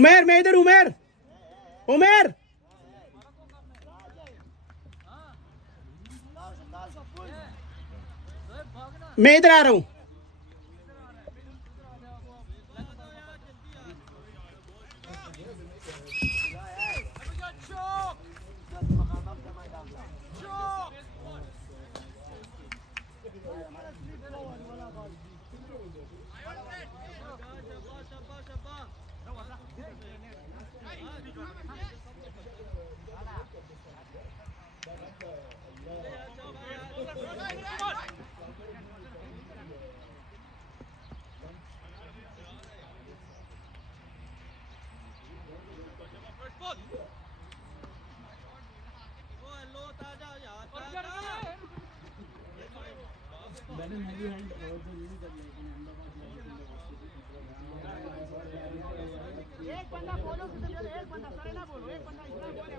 उमेर मैं इधर उमेर उमेर मैं इधर आ रहा हूँ एक बंदा बोलो एक बंदा सारे ना बोलो एक बंदा इतना बोले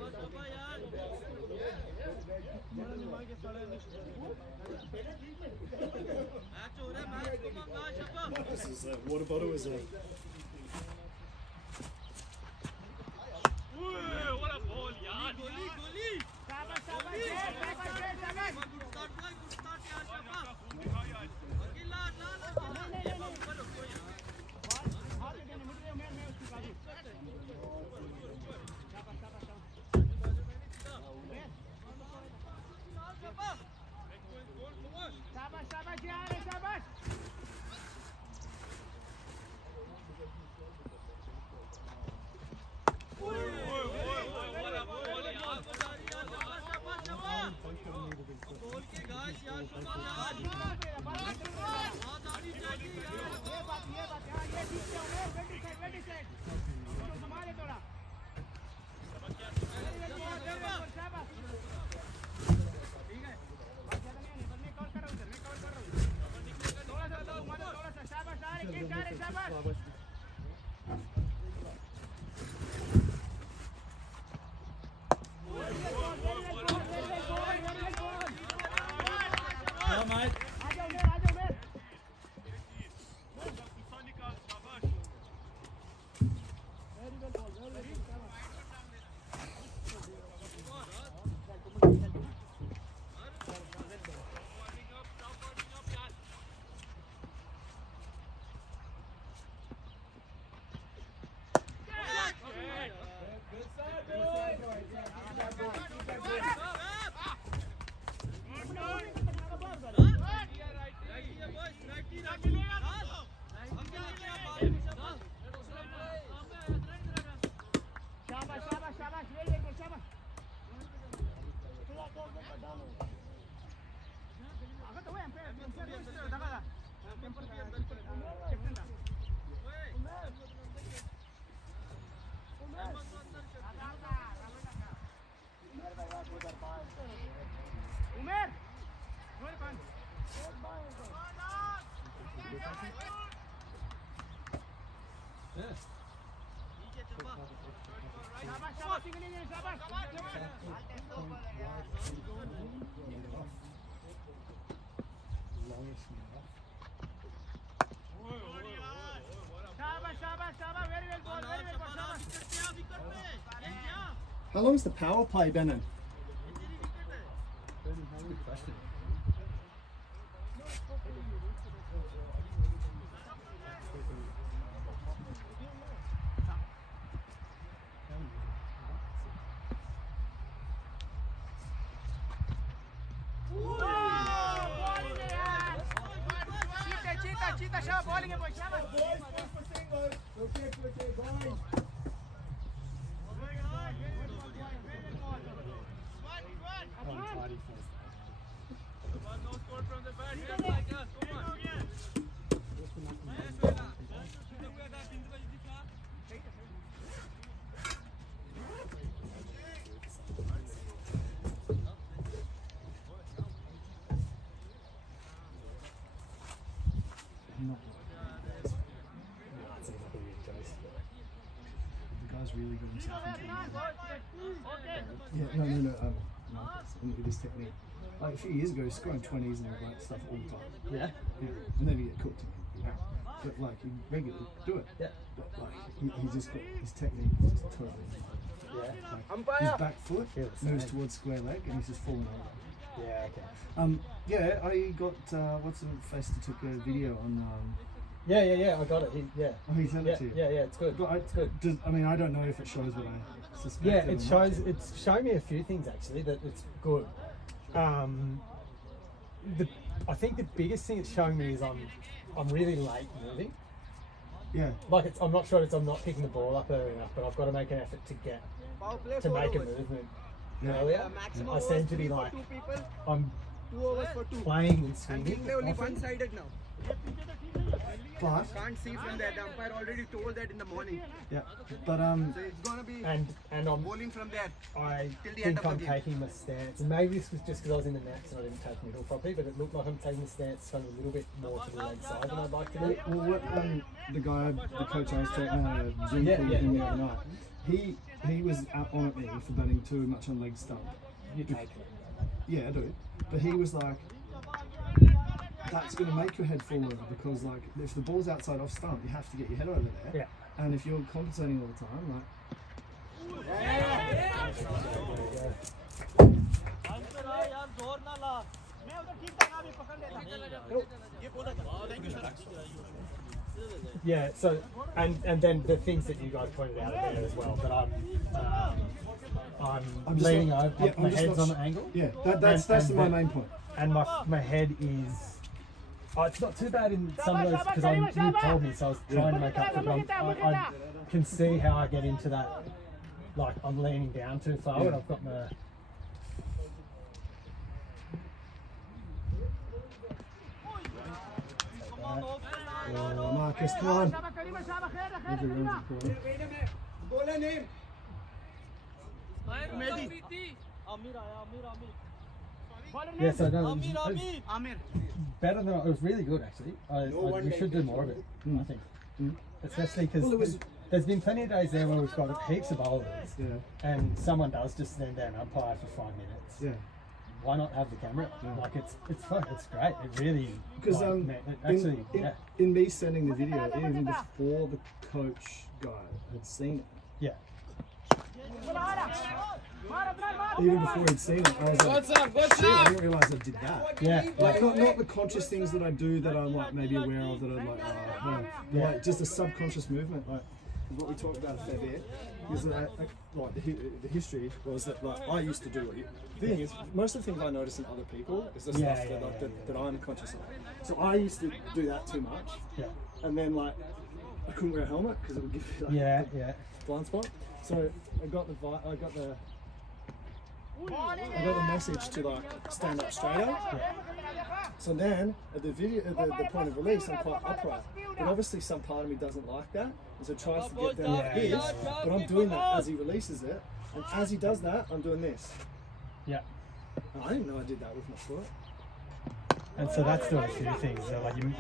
This is water bottle is a what a ball, yaar. शाबाश शाबाश गुड स्टार्ट यार शाबाश अकेला ना ये बोलो कोई हाथ देने मुझे मैं उसकी बाजू शाबाश शाबाश शाबाश शाबाश यार शाबाश How long is the power play, Benin? Really good himself. Yeah, no. Look at this technique. Like a few years ago, he was scoring 20s and all that stuff all the time. yeah Yeah, and then he get cooked. but like he regularly do it. Yeah. But like he just got his technique is just totally. Yeah. His back foot Yeah, the moves same. towards square leg and he's just falling over. Yeah. Okay. Yeah, I got what's the face that took a video on. Yeah. I got it. Oh, he sent Yeah. it to you. Yeah. It's good. But It's good. I mean, I don't know if it shows what I suspect. Yeah, it shows. It's showing me a few things actually that it's good. I think the biggest thing it's showing me is I'm really late moving. Yeah. Like I'm not sure I'm not picking the ball up early enough, but I've got to make an effort to get Power play to 4 make a overs. movement Yeah. earlier. Maximum I overs seem to 3 be for like 2 people, I'm 2 overs for 2. playing and And we swinging. play only often. one-sided now. But Can't see from there. The umpire already told that in the morning. yeah, but So it's gonna be And I'm bowling from there. I Till the end think of I'm the game. taking my stance, and maybe this was just because I was in the nets and I didn't take middle properly, but it looked like I'm taking the stance kind of a little bit more to the leg side than I'd like to do. well, what the coach I was talking Zoom Yeah, call yeah. with me the other night, he was on at me for batting too much on leg stump. You take it. Yeah, I do. But he was like, that's going to make your head fall over because like if the ball's outside off stump, you have to get your head over there. Yeah. And if you're compensating all the time, like Yeah, so and then the things that you guys pointed out there as well that I'm just leaning not- over, yeah, I'm my just head's not on an angle. yeah, that's And my the- main point. And my head is. Oh, it's not too bad in some of those because you told me, so I was trying to make up for it. But I can see how I get into that. Like I'm leaning down too far, and I've got my. Oh, Marcus, come on. Everyone's important. Bowler name. Yeah, so no, it was Amir. better than it was really good actually. We should do more of it. I think, especially because Well, it was- there's been plenty of days there where we've got heaps of bowlers, Yeah, and someone does just stand there and umpire for 5 minutes. yeah. Why not have the camera? Like it's fun. It's great. It really Because like, man, it actually in me sending the video, even before the coach guy had seen it, yeah. even before he'd seen it, I was like, shit, I didn't realise I did that. Yeah, Like not the conscious things that I do that I'm like maybe aware of that I'm like, no. Yeah. Like just a subconscious movement. Like what we talked about a fair bit is that like the history was that like I used to do it. The thing is, most of the things I notice in other people is the Yeah, stuff yeah, that, like, yeah, that I'm conscious of. So I used to do that too much, Yeah, and then like I couldn't wear a helmet because it would give me like yeah. blind spot. So I got the message to like stand up straighter. So then at the point of release, I'm quite upright. But obviously some part of me doesn't like that, and so tries to get down like this. But I'm doing that as he releases it, and as he does that, I'm doing this. Yeah. And I didn't know I did that with my foot. And so that's doing a few things. So like you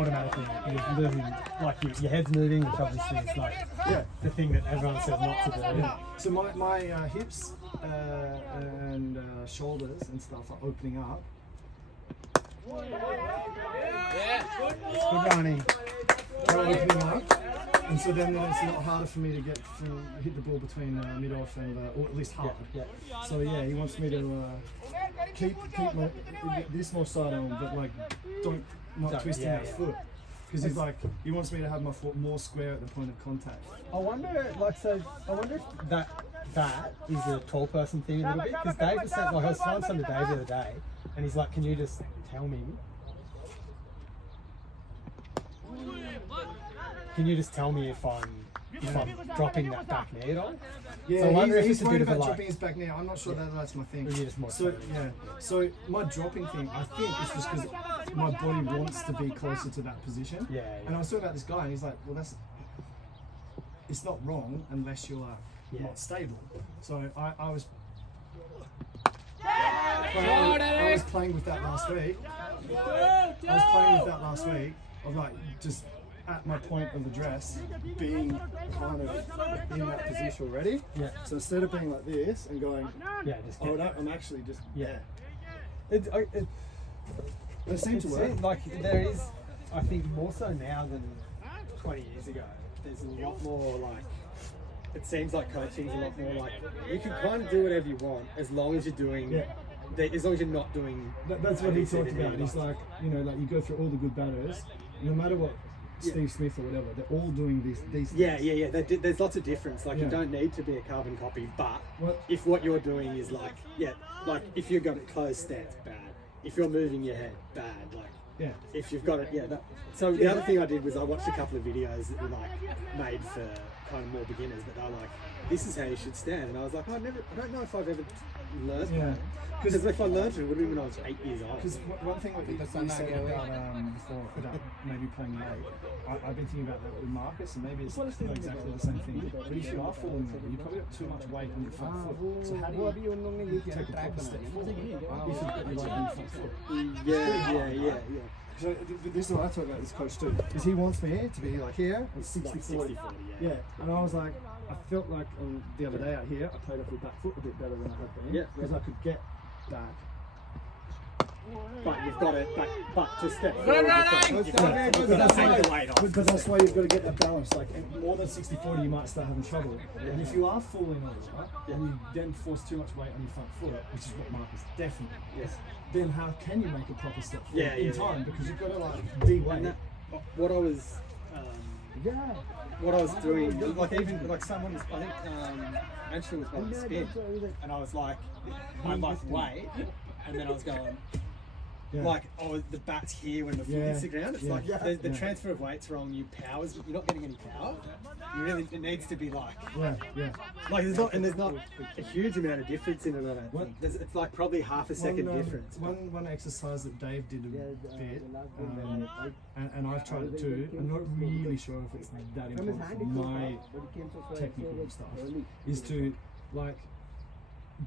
automatically you're losing, like your head's moving, which obviously is like Yeah. the thing that everyone says not to do. So my hips and shoulders and stuff are opening up. Good running. They're opening up. And so then it's a lot harder for me to hit the ball between mid-off and, or at least hard. Yeah. So yeah, he wants me to keep this more side on, but like not twisting yeah, my yeah. foot. Because he wants me to have my foot more square at the point of contact. I wonder if that is a tall person thing a little bit, because Dave was saying, like I was telling something to Dave the other day, and he's like, can you just tell me? Can you just tell me if I'm dropping that back knee at all? Yeah, So I wonder if he's it's a worried bit of a about like- dropping his back now. I'm not sure that's my thing. Or you're just more So excited? yeah, so my dropping thing, I think, is just because my body wants to be closer to that position. Yeah. And I was talking about this guy, and he's like, "Well, it's not wrong unless you're not stable." So I was playing with that last week. Of like just at my point of address, being kind of in that position already. Yeah. So instead of being like this and going, Yeah, just oh no, I'm actually just yeah. It seemed to work. Like there is I think more so now than 20 years ago. There's a lot more like. It seems like coaching's a lot more like you can kind of do whatever you want as long as you're doing. Yeah. As long as you're not doing. That's what he talked ABCD, about. He's like, you know, like you go through all the good batters, no matter what Steve Smith or whatever, they're all doing these things. Yeah. There's lots of difference. Like you Yeah. don't need to be a carbon copy, but What? if what you're doing is like, like if you've got it closed stance, bad. If you're moving your head, bad. Like Yeah. if you've got it, so the other thing I did was I watched a couple of videos that were like made for kind of more beginners, but they were like, this is how you should stand, and I was like, I don't know if I've ever learned Yeah. that. Because if I learned it, it would have been when I was 8 years old. Because one thing what you said about before about maybe playing late, I've been thinking about that with Marcus, and maybe it's not exactly the same thing. But if you are falling over, you probably got too much weight on your front foot. So how do you take a proper step forward if you've got your weight on your front foot? Yeah. So this is what I talk about this coach too, because he wants me to be like here and 60-40. Like 60-40, Yeah, and I was like, I felt like the other day out here, I played off with back foot a bit better than I had been. Yeah. Because I could get back. But you've got it, but to step forward, you've got to take the weight off. Because that's why you've got to get that balance. Like more than 60-40, you might start having trouble. And if you are falling over, and you then force too much weight on your front foot, which is what Marcus definitely Yes. then how can you make a proper step forward Yeah, in yeah, time? yeah. Because you've got to like de-weight. And that, what I was doing, like even like someone was, I think Angela was on the spin, and I was like, I might wait, and then I was going. Yeah. Like, the bat's here when the foot hits the ground. It's Yeah. like the Yeah. transfer of weight's wrong. You're not getting any power. It needs to be like there's not a huge amount of difference in it. I don't think. It's like probably half a second difference. One exercise that Dave did a bit, and I've tried it too. I'm not really sure if it's that important for my technical stuff. Is to like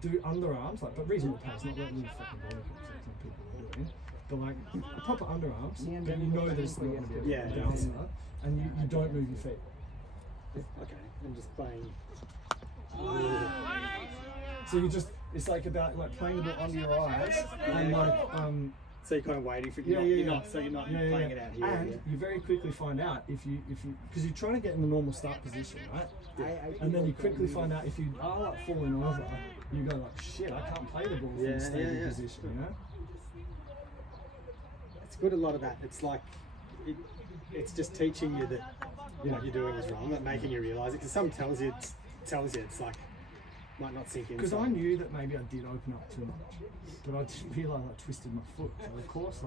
do underarms, like but reasonable pace, not like really fucking body kicks like some people are doing. But like proper underarms, then you know that it's not going to be a bouncer, and you don't move your feet. Okay, I'm just playing. So you just, it's like about like playing the ball under your eyes and like So you're kind of waiting for you're not playing it out here. And you very quickly find out if you because you're trying to get in the normal start position, right? And then you quickly find out if you are like falling over, you go like shit, I can't play the ball from a stable position, you know? It's good, a lot of that. It's like it's just teaching you that what you're doing is wrong, not making you realise it. Because someone tells you it's like might not sink in. Because I knew that maybe I did open up too much, but I didn't realise I twisted my foot. So of course,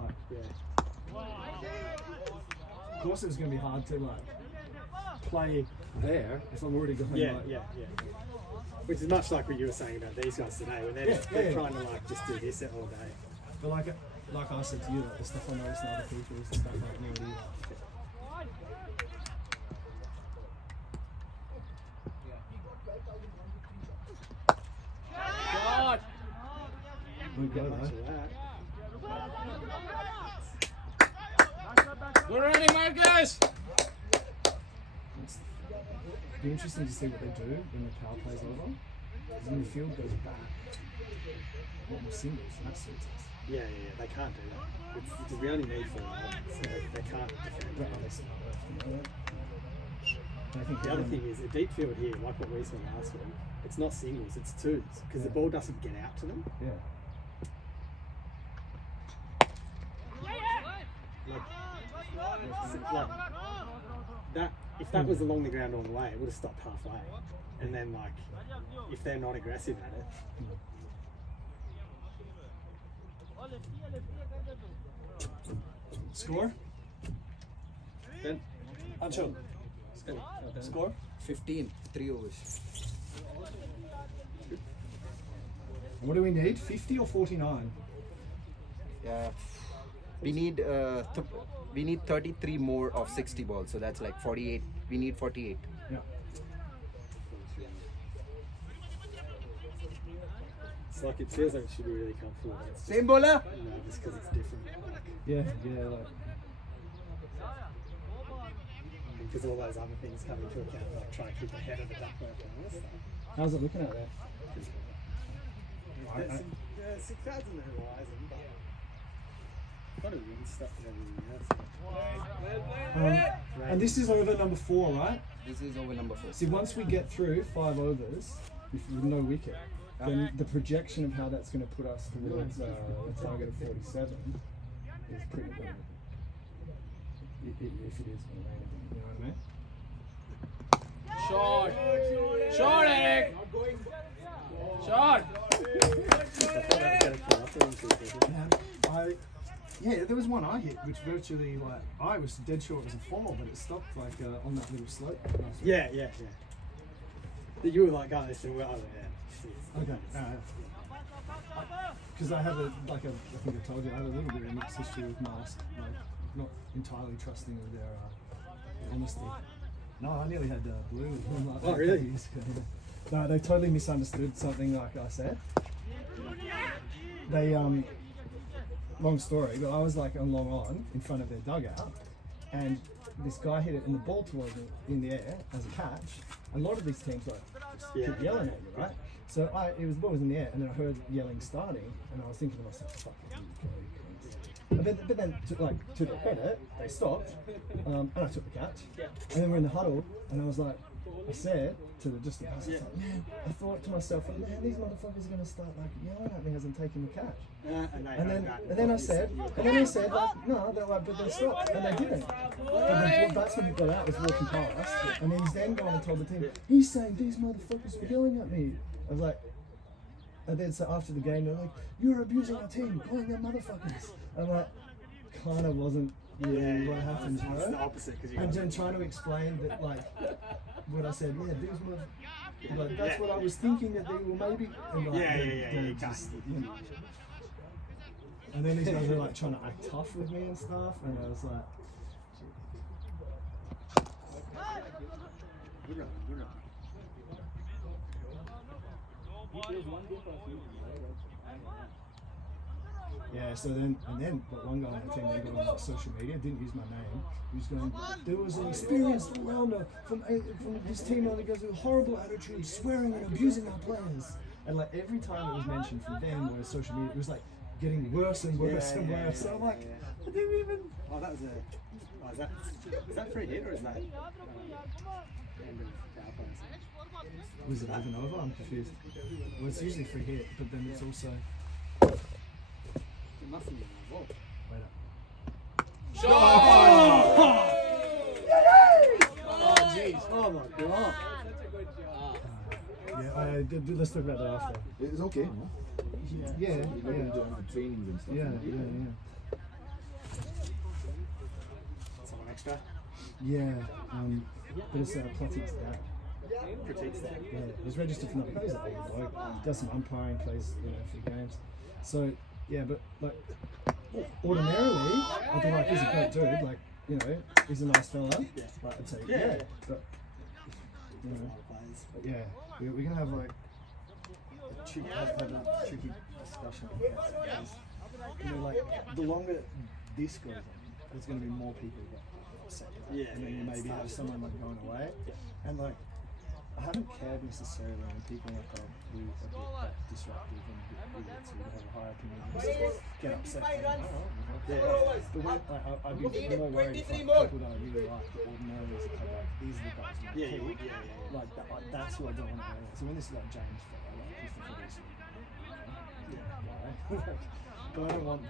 of course, it was going to be hard to like play there if I'm already going. Yeah. Which is much like what you were saying about these guys today, when they're trying to like just do this all day. But like I said to you, like the stuff I noticed in other people is the stuff I have no idea. Good go, though. Good running, Marcus! It's be interesting to see what they do when the power plays over. Because when the field goes back, a lot more singles, and that suits us. Yeah, they can't do that. It's because we only need 4 so they can't defend. But they still have to know that. I think The other thing is, a deep field here, like what we saw last week, it's not singles, it's twos, because the ball doesn't get out to them. Yeah. Like that, if that was along the ground all the way, it would have stopped halfway. And then, like, if they're not aggressive at it, Score? then Anshul. Score? 15, 3 overs. What do we need? 50 or 49? We need we need 33 more of 60 balls, so that's like 48. We need 48. Yeah. it's like it feels like it should be really comfortable. But it's Same bowler. just nervous because it's different. Like, Yeah, like. because all those other things come into account, like trying to keep ahead of the duckworth and all this stuff. How's it looking out there? There's 6,000 on the horizon, but And this is over number 4, right? This is over number 4. See, once we get through 5 overs with no wicket, then the projection of how that's going to put us towards a target of 47 is pretty good. If it is going to rain again, you know what I mean? Short. Short, Eric. Short. Yeah, there was one I hit, which virtually, like, I was dead sure it was a 4, but it stopped, like, on that little slope. Yeah. You were like, oh, this is well, yeah. Okay. Because I have I think I told you, I have a little bit of a mixed history with Mask, like, not entirely trusting of their honesty. No, I nearly had blue. Oh, really? Years ago. No, they totally misunderstood something like I said. They, long story, but I was like a long on in front of their dugout, and this guy hit it and the ball towards me in the air as a catch. A lot of these teams like just keep yelling at you, right? So the ball was in the air, and then I heard yelling starting, and I was thinking to myself, "Fuck you, but then to their credit, they stopped, and I took the catch, and then we're in the huddle, and I was like, I said to the pass, I was like, man, I thought to myself, like, man, these motherfuckers are gonna start like yelling at me as I'm taking the catch. And then I said, like, no, they're like, but they stopped, and they didn't. But the batsman who got out was walking past, and he's then gone and told the team, he's saying these motherfuckers were yelling at me. I was like, and then so after the game, they're like, you're abusing our team, calling them motherfuckers. I'm like, kind of wasn't really what happens, It's the right? opposite because you And then trying to explain that, like, what I said, these were, like, that's what I was thinking that they were maybe. And like, you just, you know. And then these guys were like trying to act tough with me and stuff, and I was like, yeah, so then, but one guy on the team, they got on social media, didn't use my name. He was going, there was an experienced all-rounder from this team, and he goes, with a horrible attitude, swearing and abusing our players. And like every time it was mentioned from them or social media, it was like getting worse and worse and worse. So I'm like, I didn't even. Oh, that was is that free hit or is that end of power plays? Was it even over? I'm confused. Well, it's usually free hit, but then it's also. It must have been a ball. Wait up. Oh, jeez. Oh, my God. Yeah, let's talk about that after. It's okay, no? Yeah. You're not going to do trainings and stuff. Yeah. Someone extra. Yeah, but it's Platik's dad. Critiques that. Yeah, he's registered for nothing. He's an old bloke. He does some umpiring, plays a few games. So yeah, but like ordinarily, I'd be like, he's a great dude. Like, you know, he's a nice fella. Like, I'd say but you know, but yeah, we're gonna have like a tricky discussion. Because, you know, like the longer this goes on, there's gonna be more people that get upset. Right? And then you maybe have someone like going away, and like. I haven't cared necessarily when people like a bit like, disruptive and a bit idiots who have a higher opinion and get upset. Like, but when, I'd be more worried if people that I really like, that ordinarily is like, these are the guys who I keep. Like, that's who I don't want to know. So when this is like James, I like Christopher Wilson. But I don't want.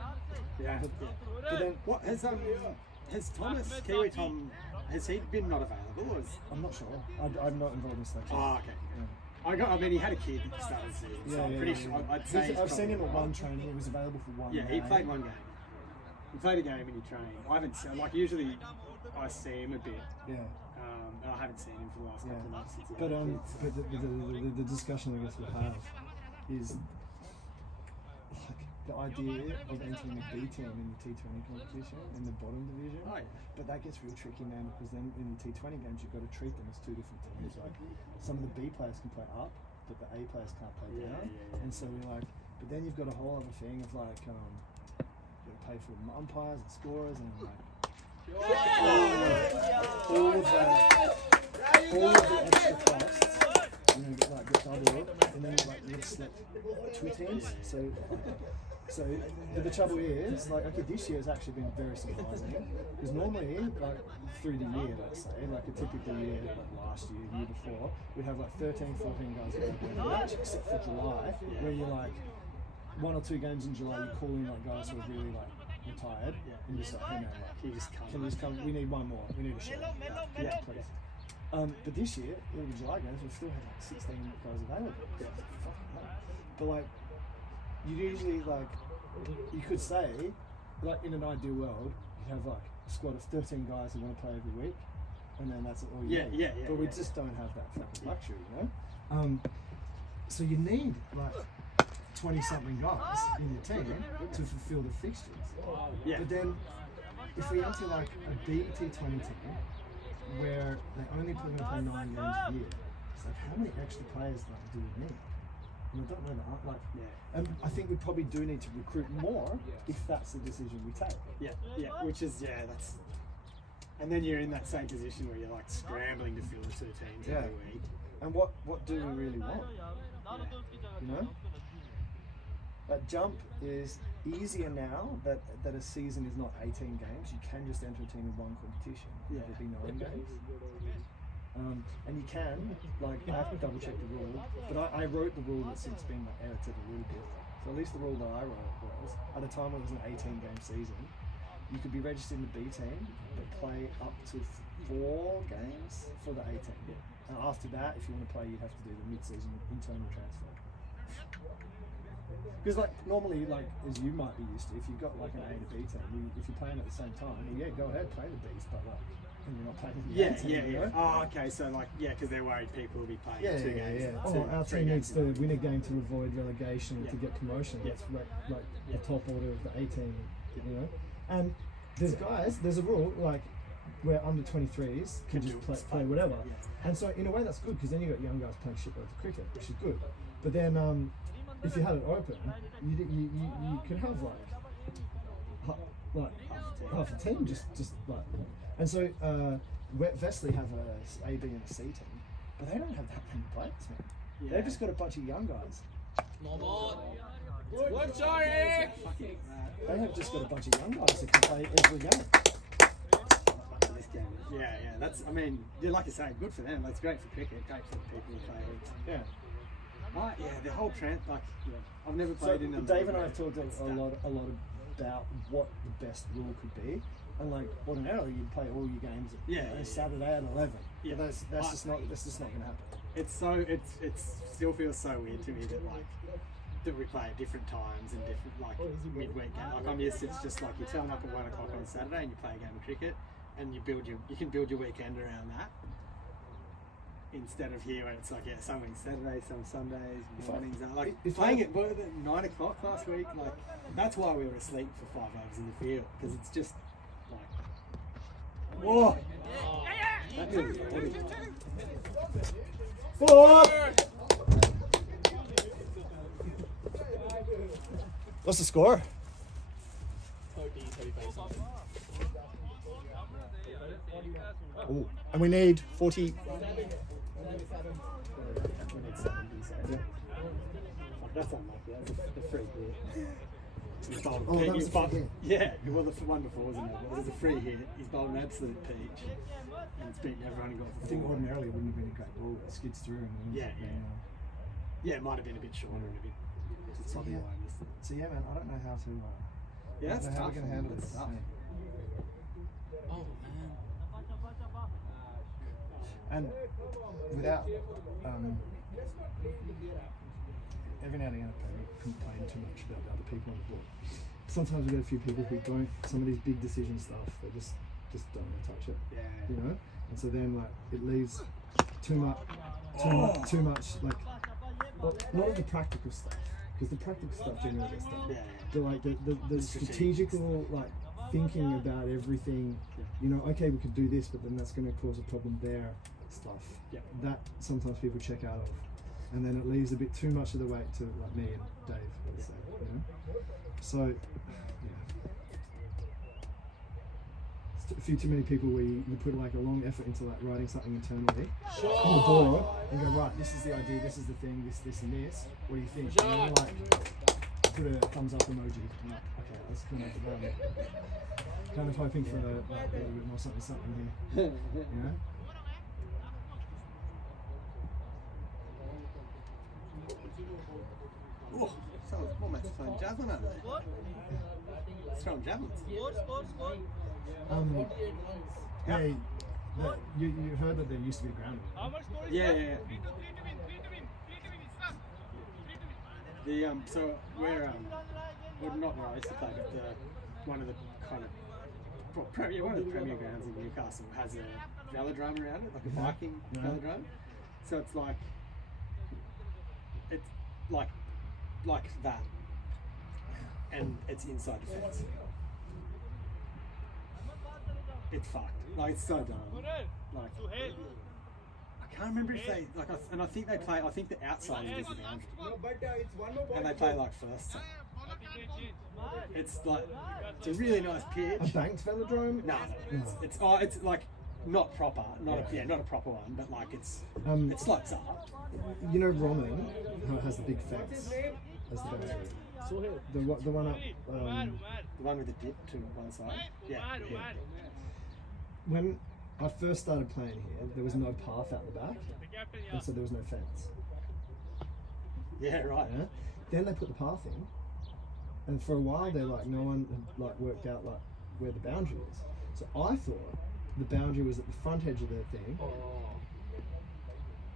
But then What has Thomas, Kiwi Tom, has he been not available? Or is... I'm not sure. I'm not involved in selection. Oh, okay. Yeah. I mean, he had a kid at the start of the season, so I'm pretty sure. I'd say I've seen him at one training. He was available for one. Yeah, he game. played one game. He played a game and he trained. I haven't seen, like, usually I see him a bit. Yeah. I haven't seen him for the last couple of months since he But had kids, so. the discussion I guess we'll have is like the idea of entering a B team in the T20 competition in the bottom division. Oh, yeah. But that gets real tricky, man, because then in the T20 games you've got to treat them as two different teams. Like some of the B players can play up, but the A players can't play down. And so we're like, but then you've got a whole other thing of like, you've got to pay for umpires and scorers and like. All of the extra costs and then get double, and then like you get split 2 teams. So but the trouble is, like, okay, this year has actually been very surprising because normally, like, through the year, let's say, like a typical year, like last year, the year before, we'd have like 13, 14 guys that would match, except for July, where you're like 1 or 2 games in July, you call in like guys who are really like retired, and you're just like, hey man, like, can you just come? We need one more. We need a shot. Yeah, please. But this year, all the July games, we've still had like 16 guys available. Yeah. Fucking hell. But like, you usually like, you could say, like in an ideal world, you'd have like a squad of 13 guys who want to play every week, and then that's all you need. But we just don't have that fucking luxury, you know. So you need like 20-something guys in your team to fulfill the fixtures. But then, if we enter like a DT20 team where they only going to play 9 games a year, it's like how many extra players do we need? And I don't know that. Like, and I think we probably do need to recruit more if that's the decision we take. That's. And then you're in that same position where you're like scrambling to fill the 2 teams every week. And what do we really want? You know? That jump is easier now that a season is not 18 games. You can just enter a team in one competition. It'll be 9 games. And you can, like, I have to double check the rule, but I wrote the rule that's since been like, edited a little bit. So at least the rule that I wrote was, at a time when it was an 18-game season, you could be registered in the B team, but play up to 4 games for the A team. And after that, if you want to play, you'd have to do the mid-season internal transfer. Because like normally, like as you might be used to, if you've got like an A to B team, if you're playing at the same time, well, yeah, go ahead, play the Bs, but like you're not playing the A team. You know? Oh, okay. So like, because they're worried people will be playing 2 games. Oh, our team needs to win a game to avoid relegation to get promotion. That's like the top order of the A team, you know. And there's guys, there's a rule like where under 23s can just play whatever. And so in a way that's good because then you got young guys playing shitloads of cricket, which is good. But then if you had it open, you could have like half a team just like. And so Vesely have a A, B, and a C team, but they don't have that many players, man. They've just got a bunch of young guys. Good shot, Eric! They have just got a bunch of young guys that can play every game. That's. I mean, like you say, good for them. That's great for cricket. Great for the people who play it. The whole trend. Like, I've never played in them. Dave and I have talked a lot about what the best rule could be, and like ordinarily you'd play all your games at Saturday at 11. Yeah, but that's just not going to happen. It's still feels so weird to me that we play at different times and different like midweek games. Like I'm used to, it's just like you turn up at 1 o'clock on a Saturday and you play a game of cricket, and you can build your weekend around that. Instead of here where it's like some weeks Saturdays, some Sundays, mornings. Like playing at 9 o'clock last week, like that's why we were asleep for 5 hours in the field because it's just like whoa. What's the score? Oh, and we need 40. That's unlucky. That's the free hit. Well, the one before wasn't it? It was a free hit. He's bowled an absolute peach, and it's beaten everyone. I think ordinarily it wouldn't have been a great ball. It skids through. And it might have been a bit shorter and a bit. It's probably why I missed it. So yeah, man, I don't know how to. That's how tough. we're gonna handle this. And without every now and again I complain too much about the other people on the board. Sometimes we get a few people who don't, some of these big decision stuff, they just don't want to touch it. You know? And so then like it leaves too much like not of the practical stuff, because the practical stuff generally gets done. But like the strategical like thinking about everything, you know, okay, we could do this, but then that's going to cause a problem there, stuff. That sometimes people check out of, and then it leaves a bit too much of the weight to like me and Dave, let's say, you know. So few too many people where you put like a long effort into like writing something internally on the board and go, right, this is the idea, this is the thing, this and this. What do you think? And then like put a thumbs up emoji. I'm like, okay, let's kind of kind of hoping for like, a little bit more something here. You know? Oh, someone's more much throwing javelin out there. It's throwing javelins. Yeah, you heard that there used to be a ground. How much score is Yeah, that? yeah, 3 to win. 3 to win. Stop. 3 to win. The so we're well, not where I used to play, but one of the kind of one of the premier grounds in Newcastle has a velodrome around it, like a Viking velodrome. So it's like that, and it's inside the fence. It's fucked. Like it's so dumb. Like I can't remember if they like, and I think they play. I think the outside is the boundary, and they play like first. It's like it's a really nice pitch. A banked velodrome? No, it's like not proper, not a proper one, but like it slopes up. You know Roman, how it has the big fence as the boundary. The one up. The one with the dip to one side. Yeah. When I first started playing here, there was no path out the back, and so there was no fence. Yeah, right. Yeah? Then they put the path in, and for a while there, like no one had like worked out like where the boundary is. So I thought the boundary was at the front edge of the thing.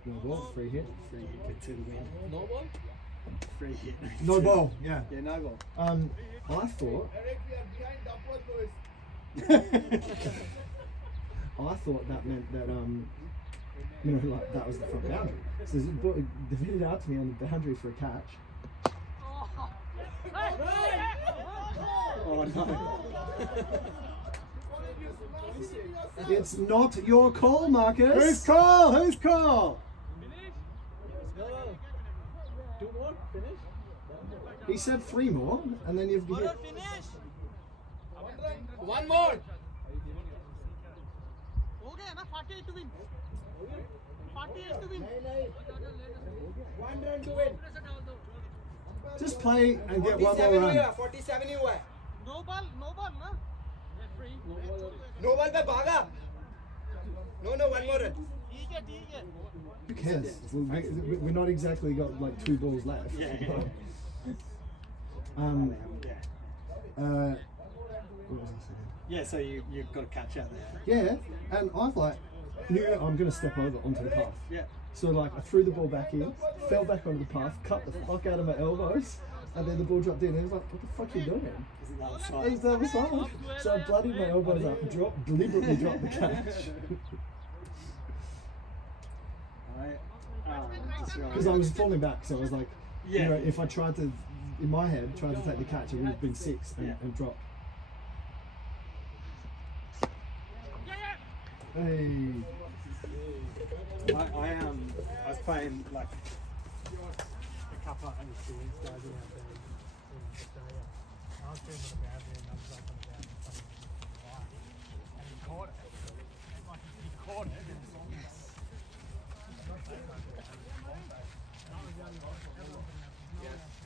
No ball, free hit. Free hit to the wind. No ball? Free hit. No ball. Yeah. Yeah, no ball. I thought. I thought that meant that you know, like that was the front boundary. So they fitted out to me on the boundary for a catch. Oh no. It's not your call, Marcus. Who's call? Who's call? Two more? Finish? He said 3 more, and then you've hit. finish. One more! Okay, na 48 to win. 48 to win. One run to win. Just play and get one more run. 47 ही हुआ है. No ball, na. No ball पे भागा. No, one more run. ठीक है. Who cares? We're not exactly got like 2 balls left. Yeah. What was I saying? Yeah, so you've got to catch out there. Yeah, and I've like knew I'm gonna step over onto the path. Yeah. So like I threw the ball back in, fell back onto the path, cut the fuck out of my elbows, and then the ball dropped in. And he was like, "What the fuck are you doing?" Is it the other side? It's the other side. So I bloodied my elbows up, deliberately dropped the catch. Because I was falling back, so I was like, Yeah. you know, if I tried to, in my head, tried to take the catch, it would have been 6 and dropped. Hey. I was playing like a couple of underseas guys out there in Australia. I was doing on the boundary and I was up on the boundary and he caught it. Like he caught it and it's on this.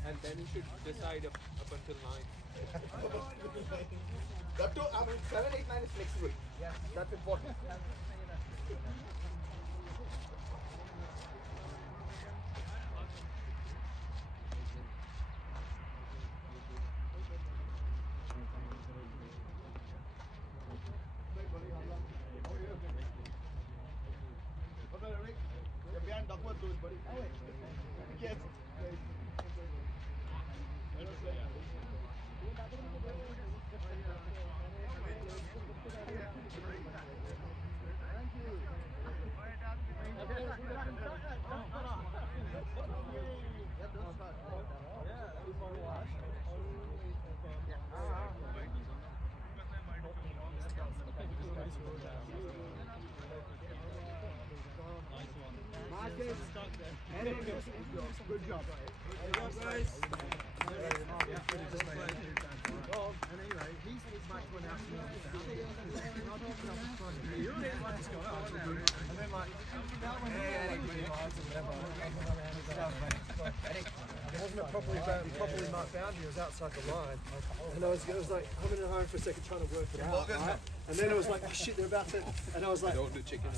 And then you should decide up until 9. Up to 7, 8, 9 is flexible. Yeah, that's important. Good job. Good job, guys. Anyway, he's my It wasn't properly marked boundary, it was outside the line. And it was like humming and hawing for a second trying to work it out. Right? And then it was like, oh shit, they're about to, and I was like, Don't do chicken.